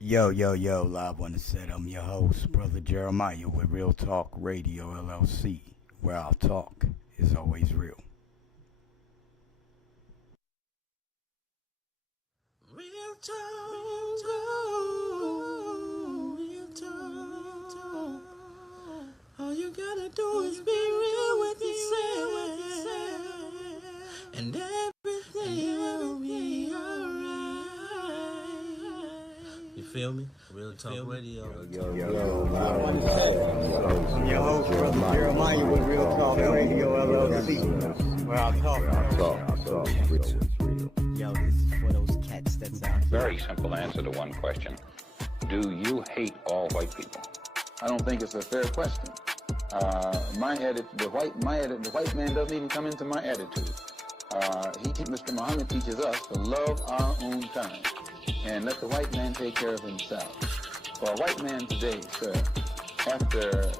Yo, yo, yo, live on the set. I'm your host, Brother Jeremiah with Real Talk Radio LLC, where our talk is always real. Real talk, real talk. All you gotta do is be real with yourself, and everything will be alright. You feel me? Real Talk Radio. I'm your host, Brother Jeremiah with Real Talk Radio LLC, where our talk is real. Yo, this is for those cats that's out there. Very simple answer to one question. Do you hate all white people? I don't think it's a fair question. The white man doesn't even come into my attitude. Mr. Muhammad teaches us to love our own kind and let the white man take care of himself. For a white man today, sir, after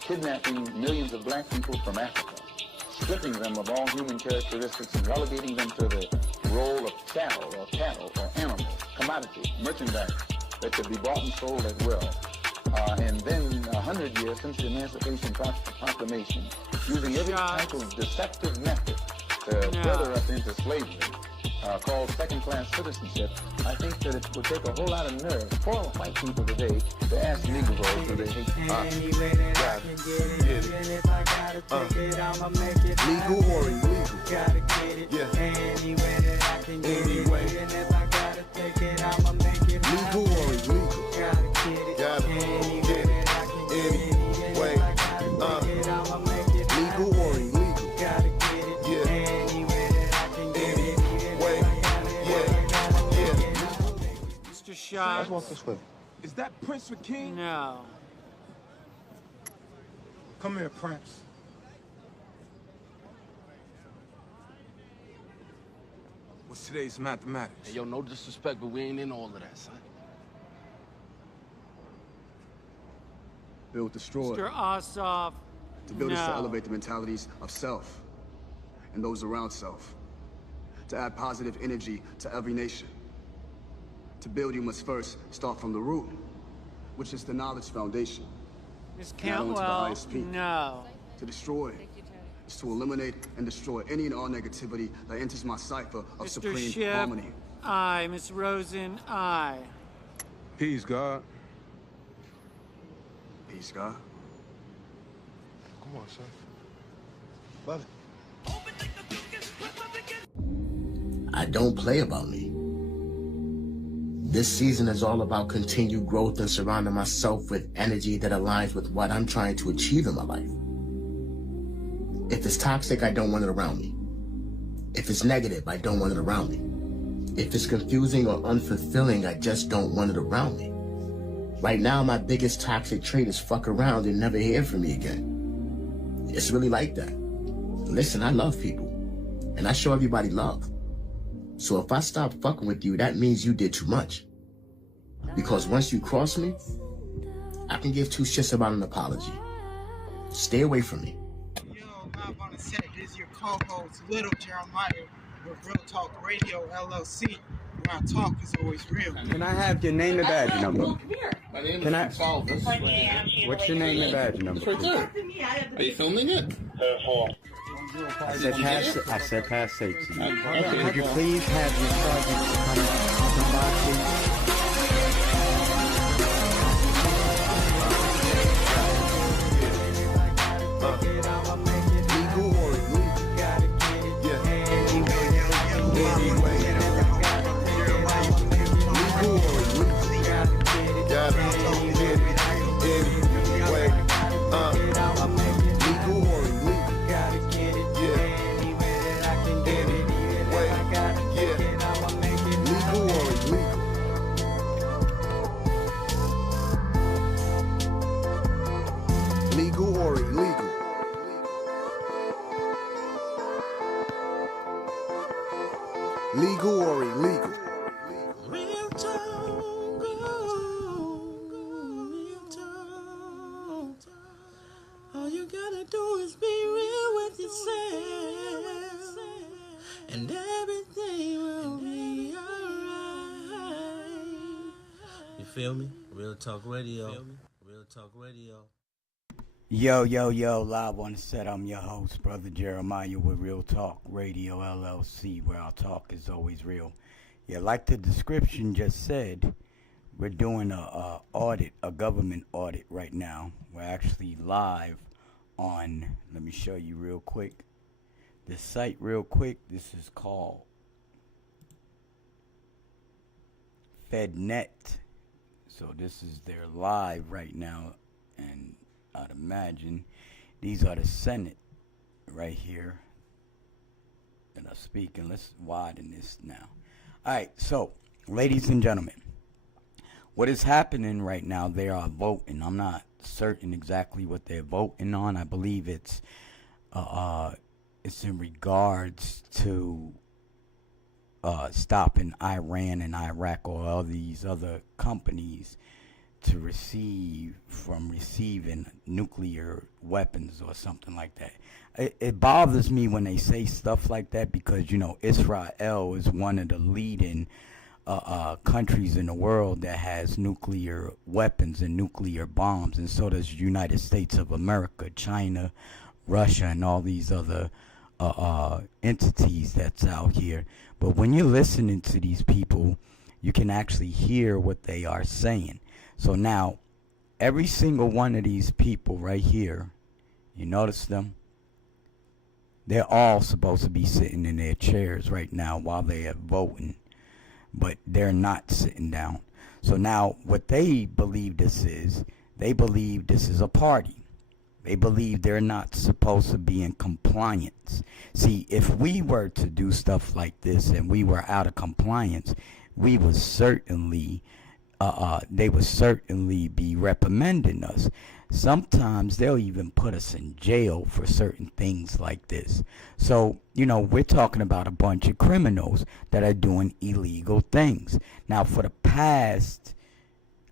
kidnapping millions of black people from Africa, stripping them of all human characteristics and relegating them to the role of cattle or animals, commodity, merchandise that could be bought and sold at will. And then 100 years since the Emancipation Proclamation, using every type of deceptive method to further us into slavery, called second-class citizenship, I think that it would take a whole lot of nerve for white people today to ask Negroes who they hate. Legal or illegal? Gotta get it. Yeah. Any way that I can get Anyway. it. And if I gotta take it, I'ma make it. Legal or illegal? Gotta get it. Gotta Any get way it. that I can get it. And Anyway. if I gotta take it, I'ma make it. Legal or illegal? Gotta get it. Yeah. Any way that I can get it. Anyway. Yeah. Mr. Shot. this way. Is that Prince or King? No. Come here, Prince. What's today's mathematics? Hey, yo, no disrespect, but we ain't in all of that, son. Build, destroy. Mr. Ossoff. To build is to No. elevate the mentalities of self and those around self. To add positive energy to every nation. To build, you must first start from the root, which is the knowledge foundation. Miss Not only to the Cantwell. highest peak. No. To destroy is to eliminate and destroy any and all negativity that enters my cipher of Mr. supreme Ship. harmony. Aye. Miss Rosen. Aye. Peace, God. Peace, God. Come on, son. Love it. I don't play about me. This season is all about continued growth and surrounding myself with energy that aligns with what I'm trying to achieve in my life. If it's toxic, I don't want it around me. If it's negative, I don't want it around me. If it's confusing or unfulfilling, I just don't want it around me. Right now, my biggest toxic trait is fuck around and never hear from me again. It's really like that. Listen, I love people, and I show everybody love. So if I stop fucking with you, that means you did too much. Because once you cross me, I can give two shits about an apology. Stay away from me. Yo, live on the set, this is your co-host, Little Jeremiah, with Real Talk Radio LLC, where our talk is always real. Can I have your name and badge number? My name Can I- is Salvis. What's your name and badge number? It's right there. Are you filming it? I said pass safety. Okay. Could you please have your sergeant come by, please? Legal or illegal? Yeah. Anyway. Legal or illegal? Gotta get it. Anyway. Legal or illegal? Yeah. Anyway. Yeah. Legal Feel me? Real Talk Radio. Feel me? Real Talk Radio. Yo, yo, yo, live on the set. I'm your host, Brother Jeremiah with Real Talk Radio LLC, where our talk is always real. Yeah, like the description just said, we're doing a audit, a government audit right now. We're actually live on, let me show you real quick, this site real quick. This is called FedNet. So this is their live right now, and I'd imagine these are the Senate right here that are speaking. Let's widen this now. All right, so ladies and gentlemen, what is happening right now, they are voting. I'm not certain exactly what they're voting on. I believe it's in regards to stopping Iran and Iraq or all these other companies to receiving nuclear weapons or something like that. It bothers me when they say stuff like that, because Israel is one of the leading countries in the world that has nuclear weapons and nuclear bombs, and so does United States of America, China, Russia, and all these other entities that's out here. But when you're listening to these people, you can actually hear what they are saying. So now, every single one of these people right here, you notice them? They're all supposed to be sitting in their chairs right now while they are voting, but they're not sitting down. So now, what they believe this is, they believe this is a party. They believe they're not supposed to be in compliance. See, if we were to do stuff like this and we were out of compliance, we would certainly, they would certainly be reprimanding us. Sometimes they'll even put us in jail for certain things like this. So, we're talking about a bunch of criminals that are doing illegal things. Now, for the past,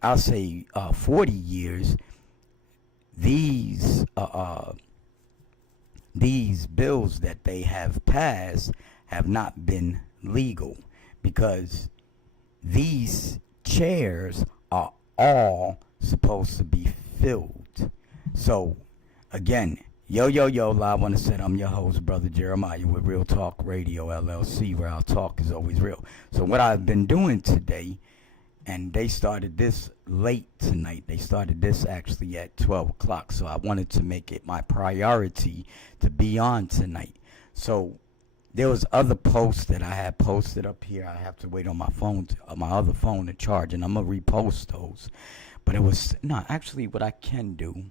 I'll say 40 years, these bills that they have passed have not been legal, because these chairs are all supposed to be filled. So again, yo, live on the set. I'm your host, Brother Jeremiah with Real Talk Radio LLC, where our talk is always real. So what I've been doing today, and they started this late tonight. They started this actually at 12 o'clock. So I wanted to make it my priority to be on tonight. So there was other posts that I had posted up here. I have to wait on my phone, my other phone to charge, and I'm going to repost those. But it was, no, actually what I can do,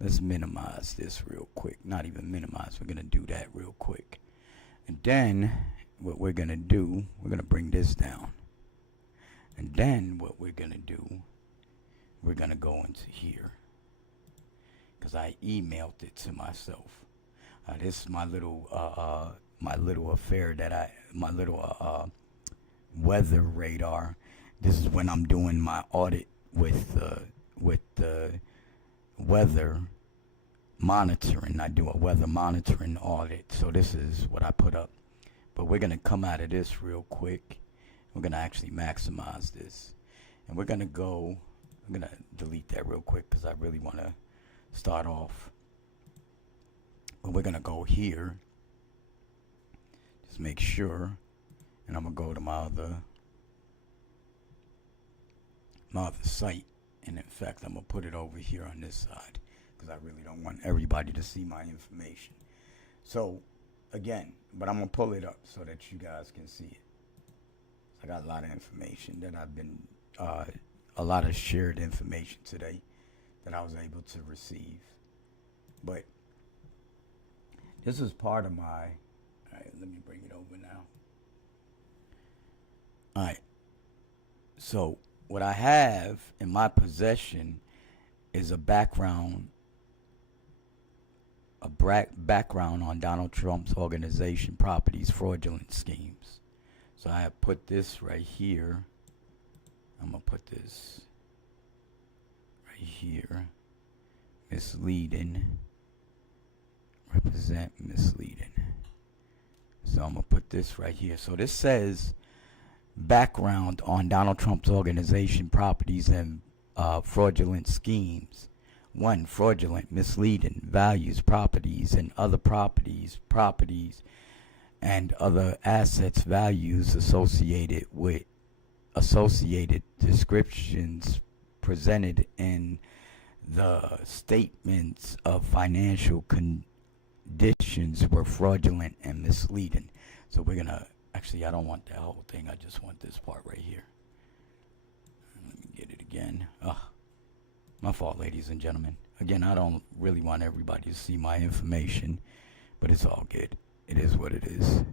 let's minimize this real quick. Not even minimize. We're going to do that real quick. And then what we're going to do, we're going to bring this down. And then what we're going to do, we're going to go into here, because I emailed it to myself. This is my little affair that my little weather radar. This is when I'm doing my audit with the weather monitoring. I do a weather monitoring audit. So this is what I put up. But we're going to come out of this real quick. We're going to actually maximize this. And we're going to go, I'm going to delete that real quick because I really want to start off. But we're going to go here. Just make sure. And I'm going to go to my other site. And in fact, I'm going to put it over here on this side, because I really don't want everybody to see my information. So, again, but I'm going to pull it up so that you guys can see it. I got a lot of information that I've been, a lot of shared information today that I was able to receive. But this is part of my, all right, let me bring it over now. All right. So what I have in my possession is a background on Donald Trump's organization, Properties Fraudulent Schemes. So I have put this right here. I'm going to put this right here. Misleading. Represent misleading. So I'm going to put this right here. So this says background on Donald Trump's organization, properties, and fraudulent schemes. 1. Fraudulent, misleading, values, properties, and other properties, and other assets, values associated with associated descriptions presented in the statements of financial conditions were fraudulent and misleading. So we're gonna, actually I don't want that whole thing, I just want this part right here. Let me get it again. My fault, ladies and gentlemen. Again, I don't really want everybody to see my information, but it's all good. It is what it is.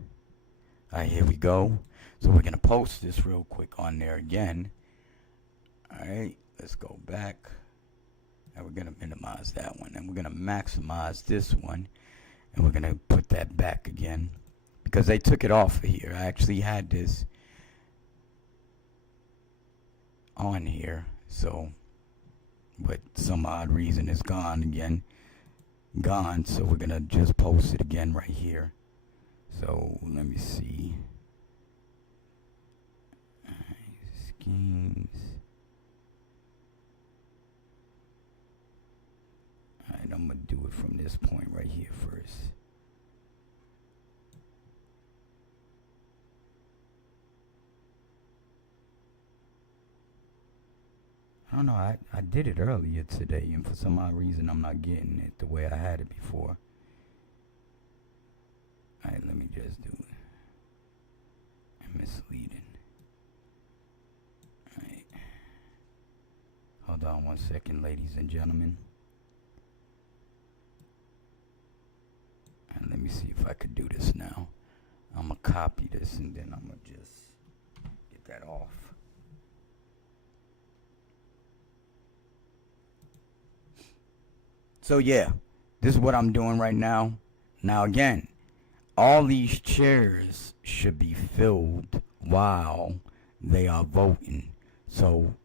Alright, here we go. So we're gonna post this real quick on there again. Alright, let's go back. And we're gonna minimize that one. And we're gonna maximize this one. And we're gonna put that back again. Because they took it off of here. I actually had this on here. So, but some odd reason it's gone again. Gone. So we're gonna just post it again right here. So let me see. Schemes. Alright, I'm gonna do it from this point right here first. I don't know, I did it earlier today, and for some odd reason I'm not getting it the way I had it before. Alright, let me just do it. Misleading. Alright. Hold on 1 second, ladies and gentlemen. And let me see if I could do this now. I'm gonna copy this and then I'm gonna just get that off. So yeah, this is what I'm doing right now. Now again, all these chairs should be filled while they are voting. So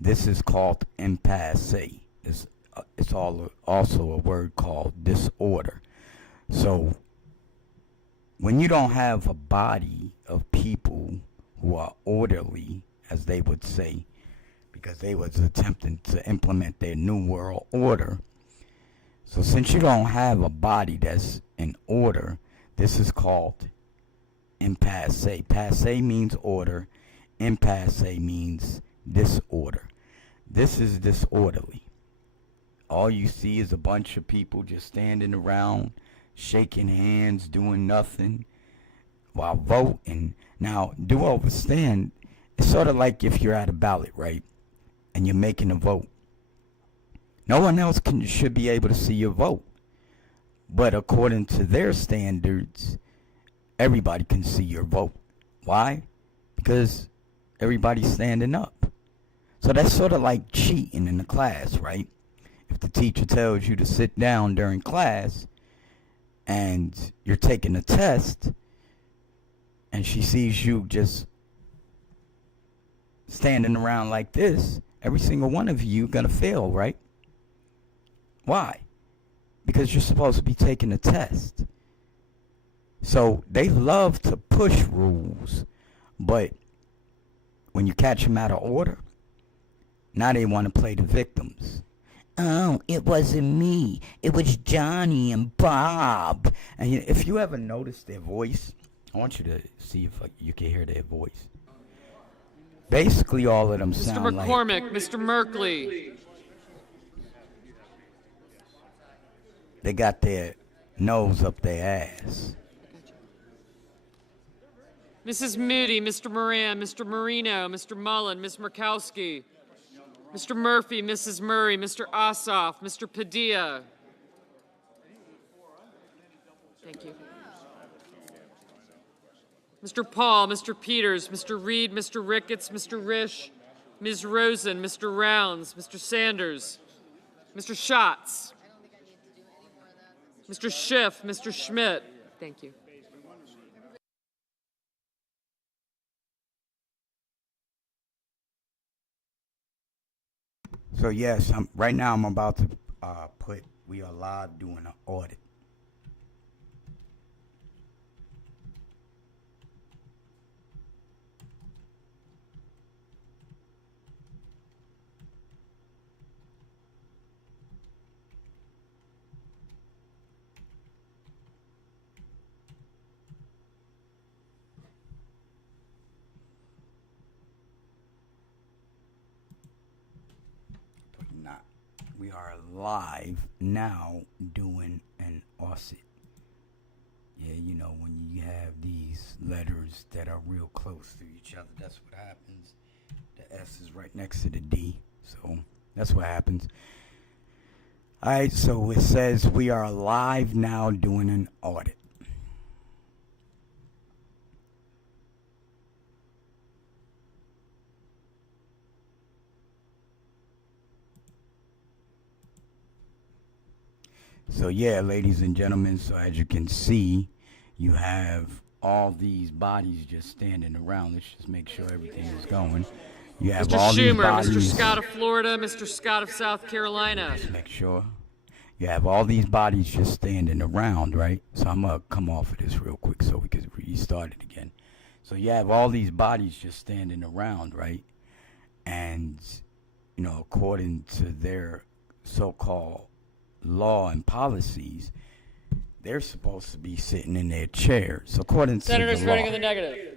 this is called impasse. It's also a word called disorder. So when you don't have a body of people who are orderly, as they would say, because they was attempting to implement their new world order. So since you don't have a body that's in order, this is called impasse. Passe means order. Impasse means disorder. This is disorderly. All you see is a bunch of people just standing around, shaking hands, doing nothing while voting. Now, do understand, it's sort of like if you're at a ballot, right? And you're making a vote. No one else should be able to see your vote. But according to their standards, everybody can see your vote. Why? Because everybody's standing up. So that's sort of like cheating in the class, right? If the teacher tells you to sit down during class and you're taking a test and she sees you just standing around like this, every single one of you gonna fail, right? Why? Because you're supposed to be taking a test. So they love to push rules, but when you catch them out of order, now they want to play the victims. Oh, it wasn't me. It was Johnny and Bob. And if you ever notice their voice, I want you to see if you can hear their voice. Basically, all of them sound like... Mr. McCormick, Mr. Merkley. They got their nose up their ass. Mrs. Moody, Mr. Moran, Mr. Marino, Mr. Mullen, Ms. Murkowski, Mr. Murphy, Mrs. Murray, Mr. Ossoff, Mr. Padilla. Thank you. Mr. Paul, Mr. Peters, Mr. Reed, Mr. Ricketts, Mr. Risch, Ms. Rosen, Mr. Rounds, Mr. Sanders, Mr. Schatz, Mr. Schiff, Mr. Schmidt. Thank you. So yes, right now I'm about to put, we are live doing an audit. We are live now doing an audit. Yeah, you know, when you have these letters that are real close to each other, that's what happens. The S is right next to the D, so that's what happens. Alright, so it says we are live now doing an audit. So yeah, ladies and gentlemen, so as you can see, you have all these bodies just standing around. Let's just make sure everything is going. You have Mr. all these Schumer, bodies. Mr. Scott of Florida, Mr. Scott of South Carolina. Just make sure. You have all these bodies just standing around, right? So I'm going to come off of this real quick so we can restart it again. So you have all these bodies just standing around, right? And, you know, according to their so-called law and policies, they're supposed to be sitting in their chairs, according to the law. Senators voting in the negative.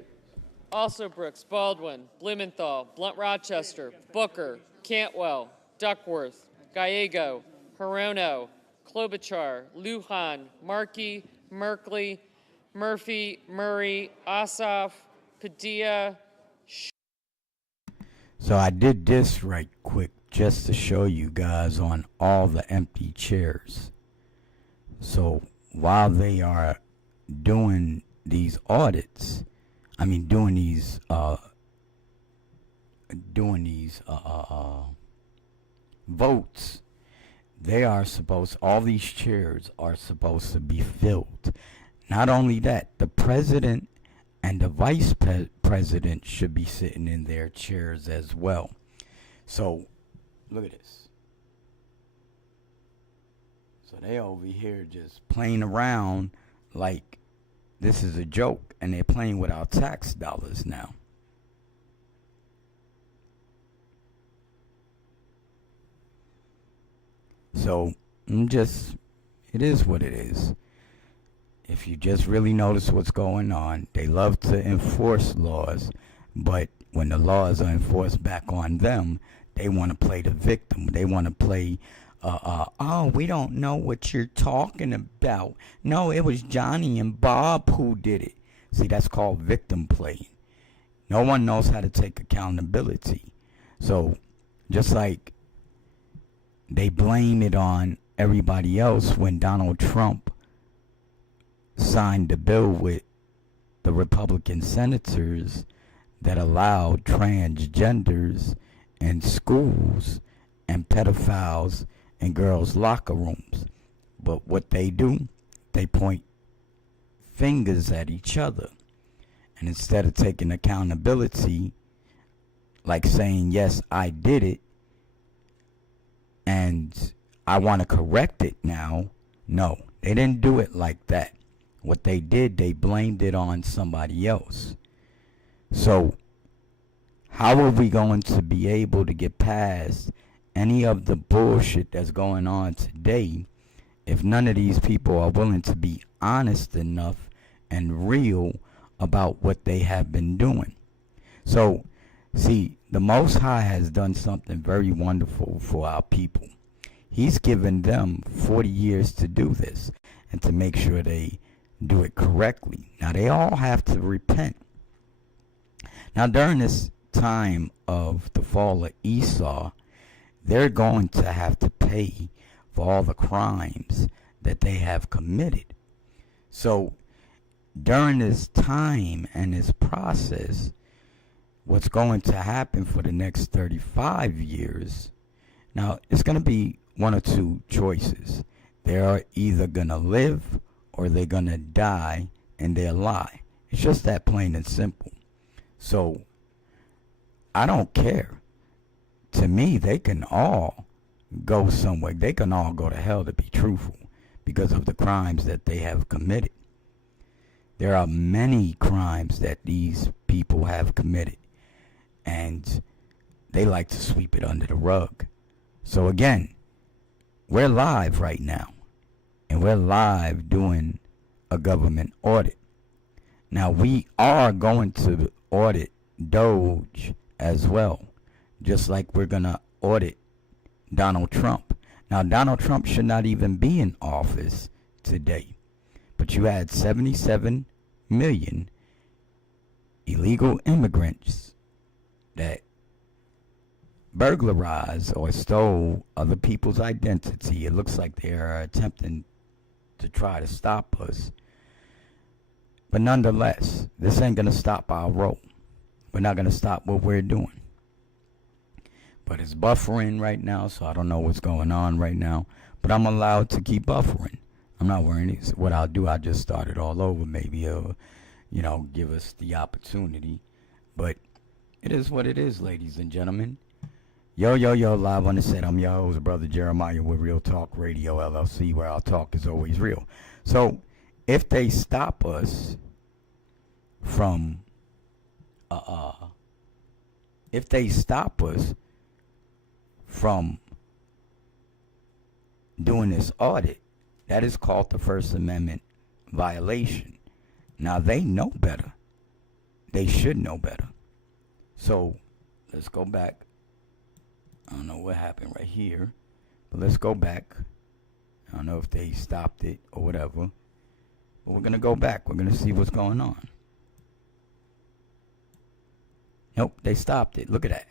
Also Brooks, Baldwin, Blumenthal, Blunt Rochester, Booker, Cantwell, Duckworth, Gallego, Hirono, Klobuchar, Lujan, Markey, Merkley, Murphy, Murray, Ossoff, Padilla. So I did this right quick just to show you guys on all the empty chairs. So while they are doing these audits, I mean doing these votes, they are supposed, all these chairs are supposed to be filled. Not only that, the president and the vice president should be sitting in their chairs as well. So look at this. So they over here just playing around like this is a joke, and they're playing with our tax dollars now. So it is what it is. If you just really notice what's going on, they love to enforce laws, but when the laws are enforced back on them, they want to play the victim. They want to play, oh, we don't know what you're talking about. No, it was Johnny and Bob who did it. See, that's called victim playing. No one knows how to take accountability. So, just like they blame it on everybody else when Donald Trump signed the bill with the Republican senators that allowed transgenders in schools and pedophiles in girls' locker rooms. But what they do, they point fingers at each other. And instead of taking accountability, like saying, yes, I did it, and I want to correct it now. No, they didn't do it like that. What they did, they blamed it on somebody else. So, how are we going to be able to get past any of the bullshit that's going on today if none of these people are willing to be honest enough and real about what they have been doing? So, see, the Most High has done something very wonderful for our people. He's given them 40 years to do this and to make sure they do it correctly. Now, they all have to repent. Now, during this time of the fall of Esau, they're going to have to pay for all the crimes that they have committed. So, during this time and this process, what's going to happen for the next 35 years, now, it's going to be one or two choices. They're either going to live or they're going to die in their lie. It's just that plain and simple. So, I don't care. To me, they can all go somewhere. They can all go to hell, to be truthful, because of the crimes that they have committed. There are many crimes that these people have committed, and they like to sweep it under the rug. So again, we're live right now, and we're live doing a government audit. Now, we are going to audit Doge as well, just like we're going to audit Donald Trump. Now, Donald Trump should not even be in office today. But you had 77 million illegal immigrants that burglarized or stole other people's identity. It looks like they are attempting to try to stop us. But nonetheless, this ain't going to stop our role. We're not going to stop what we're doing. But it's buffering right now, so I don't know what's going on right now. But I'm allowed to keep buffering. I'm not worrying. What I'll do, I'll just start it all over. Maybe it'll, give us the opportunity. But it is what it is, ladies and gentlemen. Yo, live on the set. I'm your host, Brother Jeremiah with Real Talk Radio, LLC, where our talk is always real. So, if they stop us from, doing this audit, that is called the First Amendment violation. Now, they know better. They should know better. So, let's go back. I don't know what happened right here, but let's go back. I don't know if they stopped it or whatever, but we're going to go back. We're going to see what's going on. Nope, they stopped it. Look at that.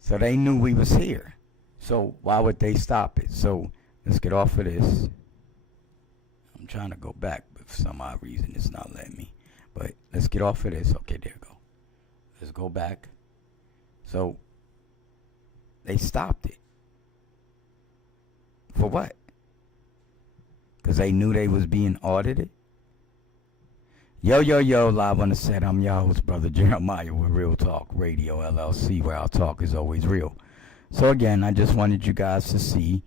So they knew we was here. So why would they stop it? So let's get off of this. I'm trying to go back, but for some odd reason it's not letting me. But let's get off of this. Okay, there we go. Let's go back. So they stopped it. For what? Because they knew they was being audited? Yo, live on the set. I'm your host, Brother Jeremiah with Real Talk Radio, LLC, where our talk is always real. So again, I just wanted you guys to see.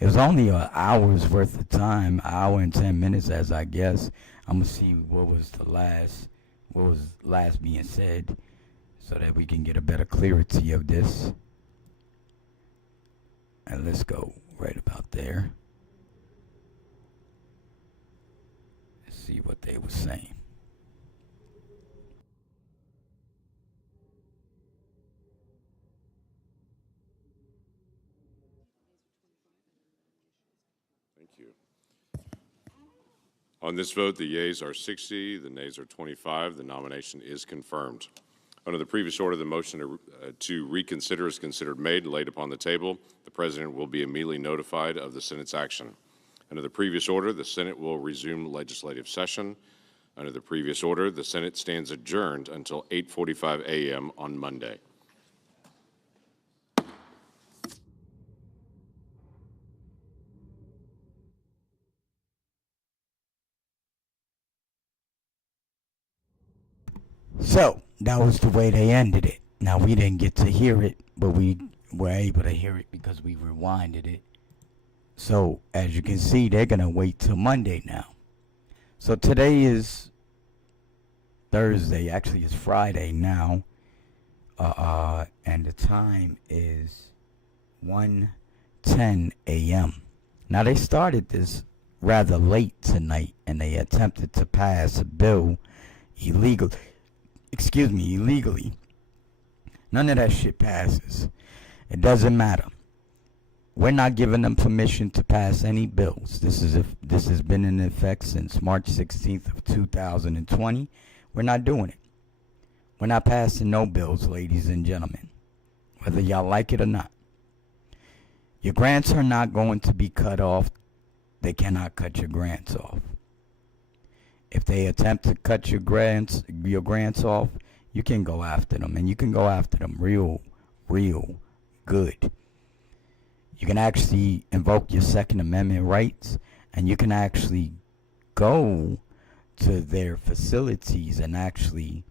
It was only an hour's worth of time, an hour and 10 minutes, as I guess. I'm going to see what was last being said, so that we can get a better clarity of this. And let's go right about there. Let's see what they were saying. Thank you. On this vote, the yeas are 60, the nays are 25. The nomination is confirmed. Under the previous order, the motion to reconsider is considered made and laid upon the table. The President will be immediately notified of the Senate's action. Under the previous order, the Senate will resume legislative session. Under the previous order, the Senate stands adjourned until 8:45 a.m. on Monday. So, that was the way they ended it. Now, we didn't get to hear it, but we were able to hear it because we rewinded it. So, as you can see, they're going to wait till Monday now. So, today is Thursday. Actually, it's Friday now. And the time is 1:10 a.m. Now, they started this rather late tonight, and they attempted to pass a bill illegally. None of that shit passes. It doesn't matter. We're not giving them permission to pass any bills. This has been in effect since March 16th of 2020. We're not doing it. We're not passing no bills, ladies and gentlemen, whether y'all like it or not. Your grants are not going to be cut off. They cannot cut your grants off. If they attempt to cut your grants off, you can go after them, and you can go after them real good. You can actually invoke your Second Amendment rights, and you can actually go to their facilities and actually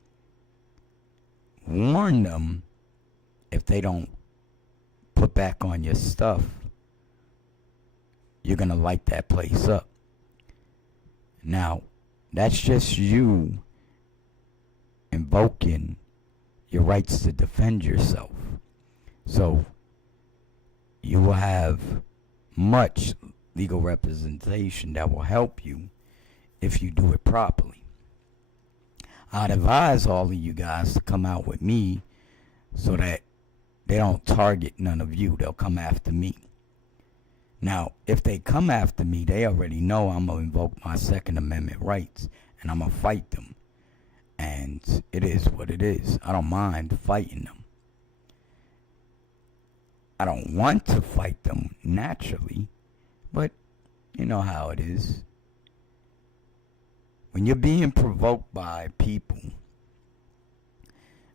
warn them if they don't put back on your stuff. You're going to light that place up. Now, that's just you invoking your rights to defend yourself. So, you will have much legal representation that will help you if you do it properly. I'd advise all of you guys to come out with me so that they don't target none of you. They'll come after me. Now, if they come after me, they already know I'm going to invoke my Second Amendment rights, and I'm going to fight them. And it is what it is. I don't mind fighting them. I don't want to fight them naturally, but you know how it is. When you're being provoked by people,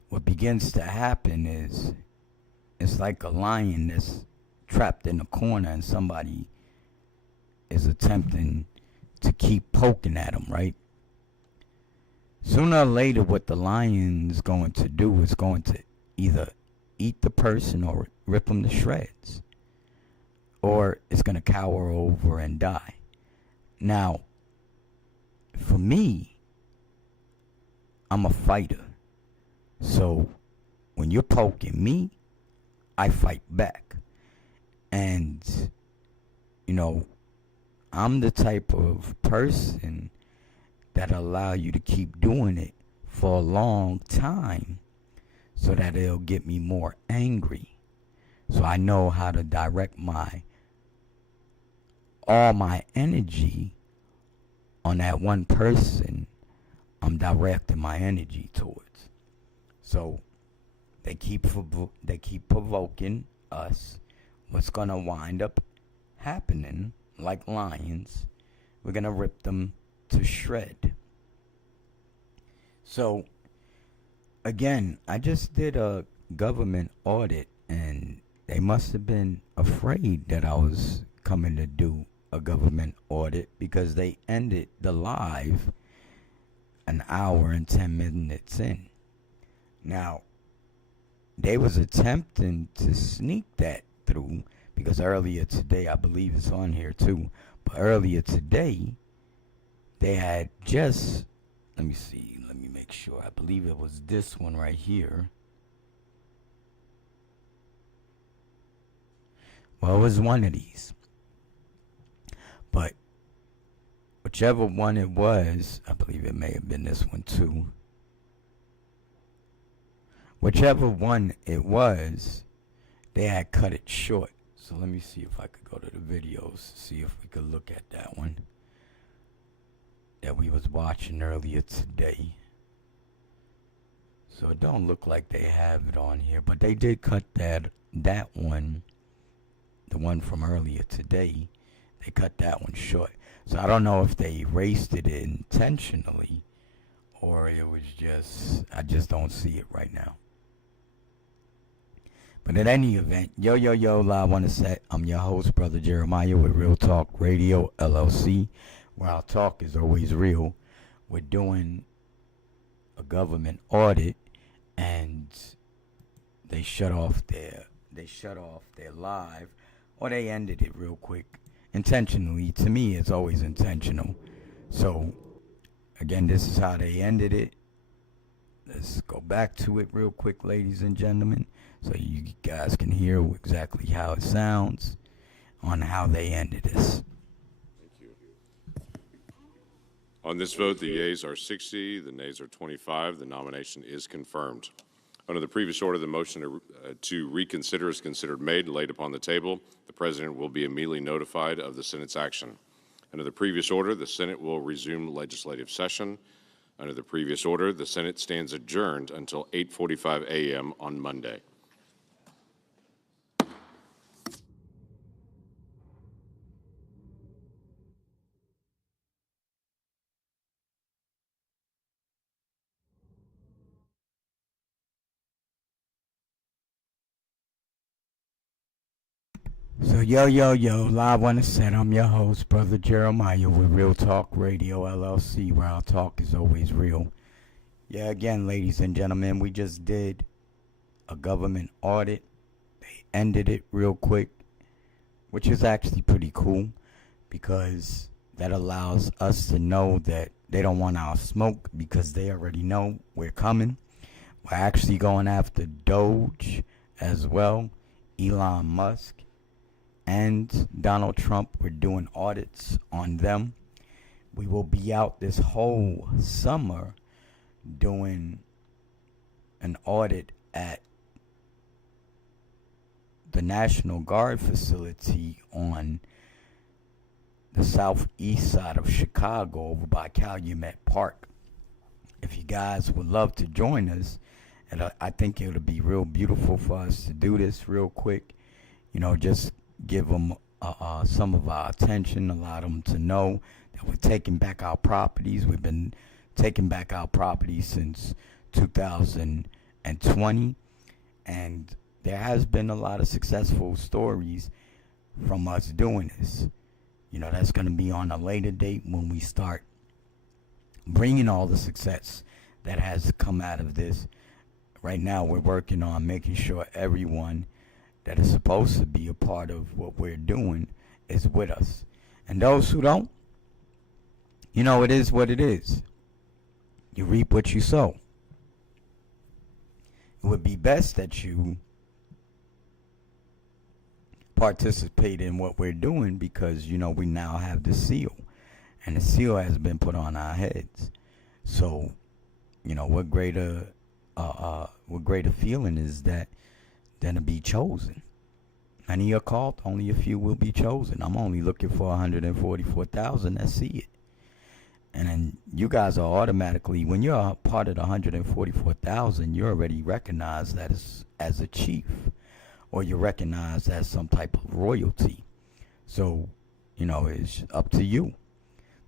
what begins to happen is it's like a lion that's trapped in a corner and somebody is attempting to keep poking at him, right? Sooner or later, what the lion's going to do is going to either eat the person or rip them to shreds, or it's going to cower over and die. Now, for me, I'm a fighter. So when you're poking me, I fight back. And, you know, I'm the type of person that allow you to keep doing it for a long time so that it'll get me more angry. So I know how to direct all my energy on that one person I'm directing my energy towards. So they keep provoking us. What's going to wind up happening, like lions, we're going to rip them to shred. So, again, I just did a government audit, and they must have been afraid that I was coming to do a government audit because they ended the live an hour and 10 minutes in. Now, they was attempting to sneak that through because earlier today, I believe it's on here too, but earlier today, they had just, let me make sure, I believe it was this one right here. Well, it was one of these. But whichever one it was, I believe it may have been this one too. Whichever one it was, they had cut it short. So let me see if I could go to the videos, see if we could look at that one that we was watching earlier today. So it don't look like they have it on here, but they did cut that one, the one from earlier today. They cut that one short. So I don't know if they erased it intentionally or it was just, I just don't see it right now. But in any event, yo, live on the set. I'm your host, Brother Jeremiah, with Real Talk Radio, LLC, where our talk is always real. We're doing a government audit, and they shut off their live, or they ended it real quick. Intentionally. To me, it's always intentional. So, again, this is how they ended it. Let's go back to it real quick, ladies and gentlemen, so you guys can hear exactly how it sounds on how they ended this. Thank you. On this vote, the yeas are 60, the nays are 25. The nomination is confirmed. Under the previous order, the motion to reconsider is considered made and laid upon the table. The President will be immediately notified of the Senate's action. Under the previous order, the Senate will resume legislative session. Under the previous order, the Senate stands adjourned until 8:45 a.m. on Monday. So, yo, live on the set. I'm your host, Brother Jeremiah, with Real Talk Radio, LLC, where our talk is always real. Yeah, again, ladies and gentlemen, we just did a government audit. They ended it real quick, which is actually pretty cool because that allows us to know that they don't want our smoke because they already know we're coming. We're actually going after Doge as well, Elon Musk, and Donald Trump. We're doing audits on them. We will be out this whole summer doing an audit at the National Guard facility on the southeast side of Chicago over by Calumet Park. If you guys would love to join us, and I think it would be real beautiful for us to do this real quick. You know, just give them some of our attention, allow them to know that we're taking back our properties. We've been taking back our properties since 2020, and there has been a lot of successful stories from us doing this. You know, that's going to be on a later date when we start bringing all the success that has come out of this. Right now, we're working on making sure everyone that is supposed to be a part of what we're doing is with us. And those who don't, you know, it is what it is. You reap what you sow. It would be best that you participate in what we're doing because, you know, we now have the seal. And the seal has been put on our heads. So, you know, what greater feeling is that than to be chosen? Many are called, only a few will be chosen. I'm only looking for 144,000 that see it. And then you guys are automatically, when you're a part of the 144,000, you're already recognized as a chief, or you're recognized as some type of royalty. So, you know, it's up to you.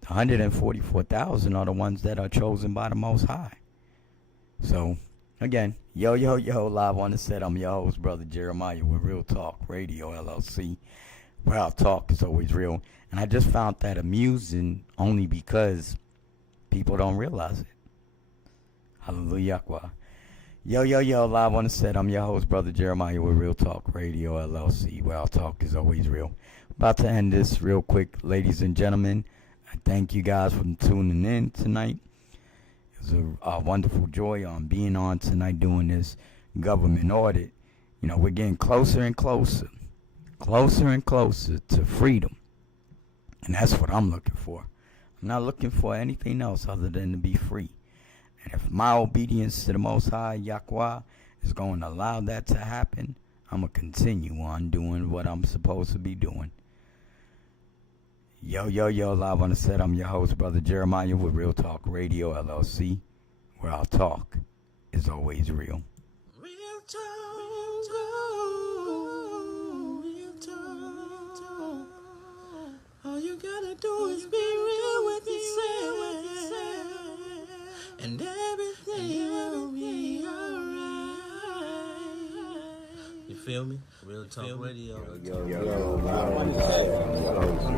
The 144,000 are the ones that are chosen by the Most High. So, again, yo, live on the set. I'm your host, Brother Jeremiah, with Real Talk Radio, LLC, where our talk is always real. And I just found that amusing only because people don't realize it. Hallelujah. Yo, live on the set. I'm your host, Brother Jeremiah, with Real Talk Radio, LLC, where our talk is always real. About to end this real quick, ladies and gentlemen. I thank you guys for tuning in tonight. It was a wonderful joy on being on tonight doing this government audit. You know, we're getting closer and closer to freedom. And that's what I'm looking for. I'm not looking for anything else other than to be free. And if my obedience to the Most High, Yahweh, is going to allow that to happen, I'm going to continue on doing what I'm supposed to be doing. Yo, live on the set. I'm your host, Brother Jeremiah, with Real Talk Radio, LLC, where our talk is always real. Real talk, real talk. All you gotta do is be real with yourself, and everything will be alright. You feel me? Real Talk Radio. I'm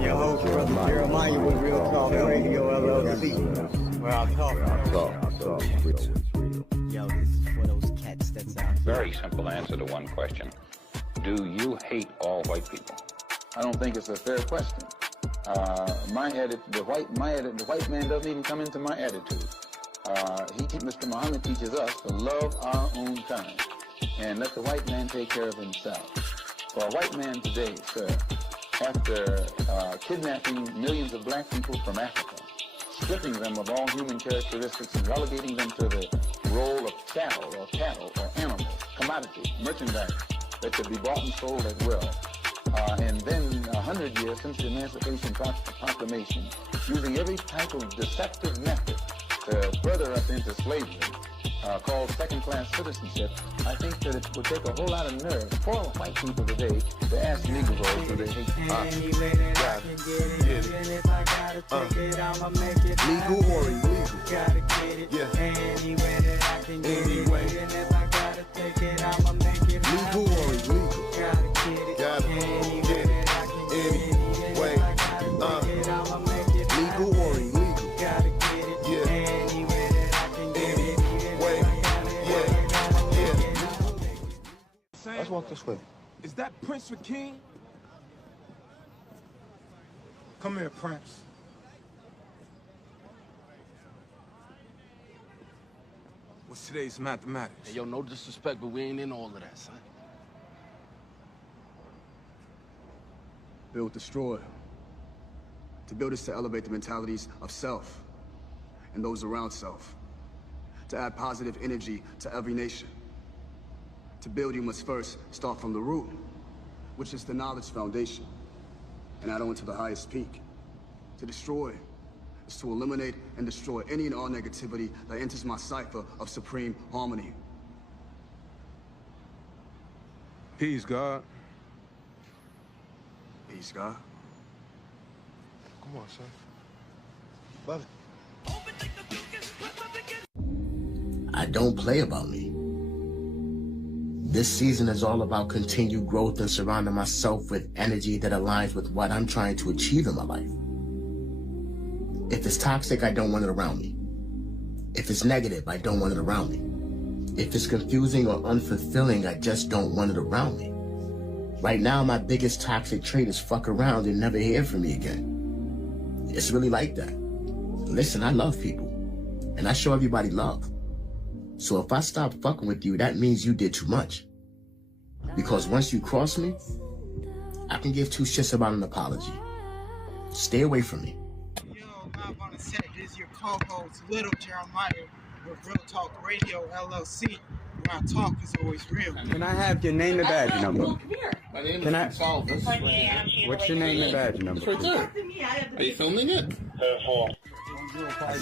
your host, Brother Jeremiah, with Real Talk Radio, LLC, where our talk. Yo, this is for those cats that's out there. Very simple answer to one question. Do you hate all white people? I don't think it's a fair question. The white man doesn't even come into my attitude. Mr. Muhammad teaches us to love our own kind and let the white man take care of himself. For a white man today, sir, after kidnapping millions of black people from Africa, stripping them of all human characteristics and relegating them to the role of cattle or animals, commodities, merchandise that could be bought and sold at will. And then 100 years since the Emancipation Proclamation, using every type of deceptive method to further us into slavery, called second-class citizenship, I think that it would take a whole lot of nerve for white people today to ask Negroes who they hate. Legal or illegal? Gotta get it. Yeah. Anyway that I can get Anyway. it. And if I gotta take it, I'ma make it. Legal or illegal? Gotta get it. Gotta Anyway get it. that I can get it. Anyway. And if I gotta take it, I'ma make it. Legal or illegal? Gotta get it. Yeah. Anyway that I can get it. Anyway. Yeah. Let's walk this way. Is that Prince Rakeem? Come here, Prince. What's today's mathematics? Hey, yo, no disrespect, but we ain't in all of that, son. Build, destroy. To build is to elevate the mentalities of self and those around self. To add positive energy to every nation. To build, you must first start from the root, which is the knowledge foundation, and add on to the highest peak. To destroy is to eliminate and destroy any and all negativity that enters my cipher of supreme harmony. Peace, God. Peace, God. Come on, son. Love it. I don't play about me. This season is all about continued growth and surrounding myself with energy that aligns with what I'm trying to achieve in my life. If it's toxic, I don't want it around me. If it's negative, I don't want it around me. If it's confusing or unfulfilling, I just don't want it around me. Right now, my biggest toxic trait is fuck around and never hear from me again. It's really like that. Listen, I love people, and I show everybody love. So if I stop fucking with you, that means you did too much. Because once you cross me, I can give two shits about an apology. Stay away from me. Yo, live on the set, this is your co-host, Little Jeremiah, with Real Talk Radio, LLC, where our talk is always real. Can I have your name and badge number? My name Can I- is Salvis. What's your name and badge number? It's right there. Are you filming it? I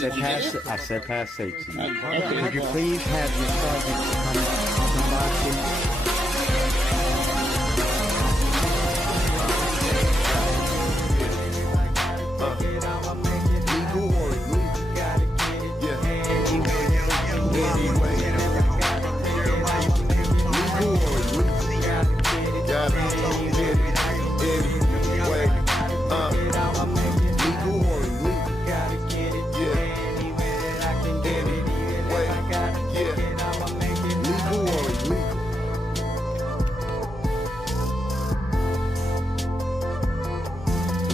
said pass safety. Would you please have your sergeant come by, please?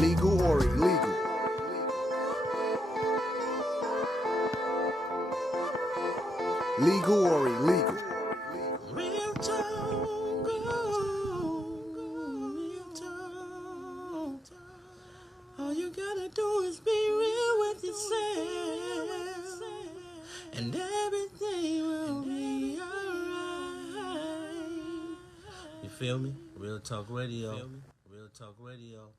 Legal or illegal? Legal or illegal? Real talk, real talk. All you gotta do is be real with yourself, and everything will be alright. You feel me? Real Talk Radio. Real Talk Radio.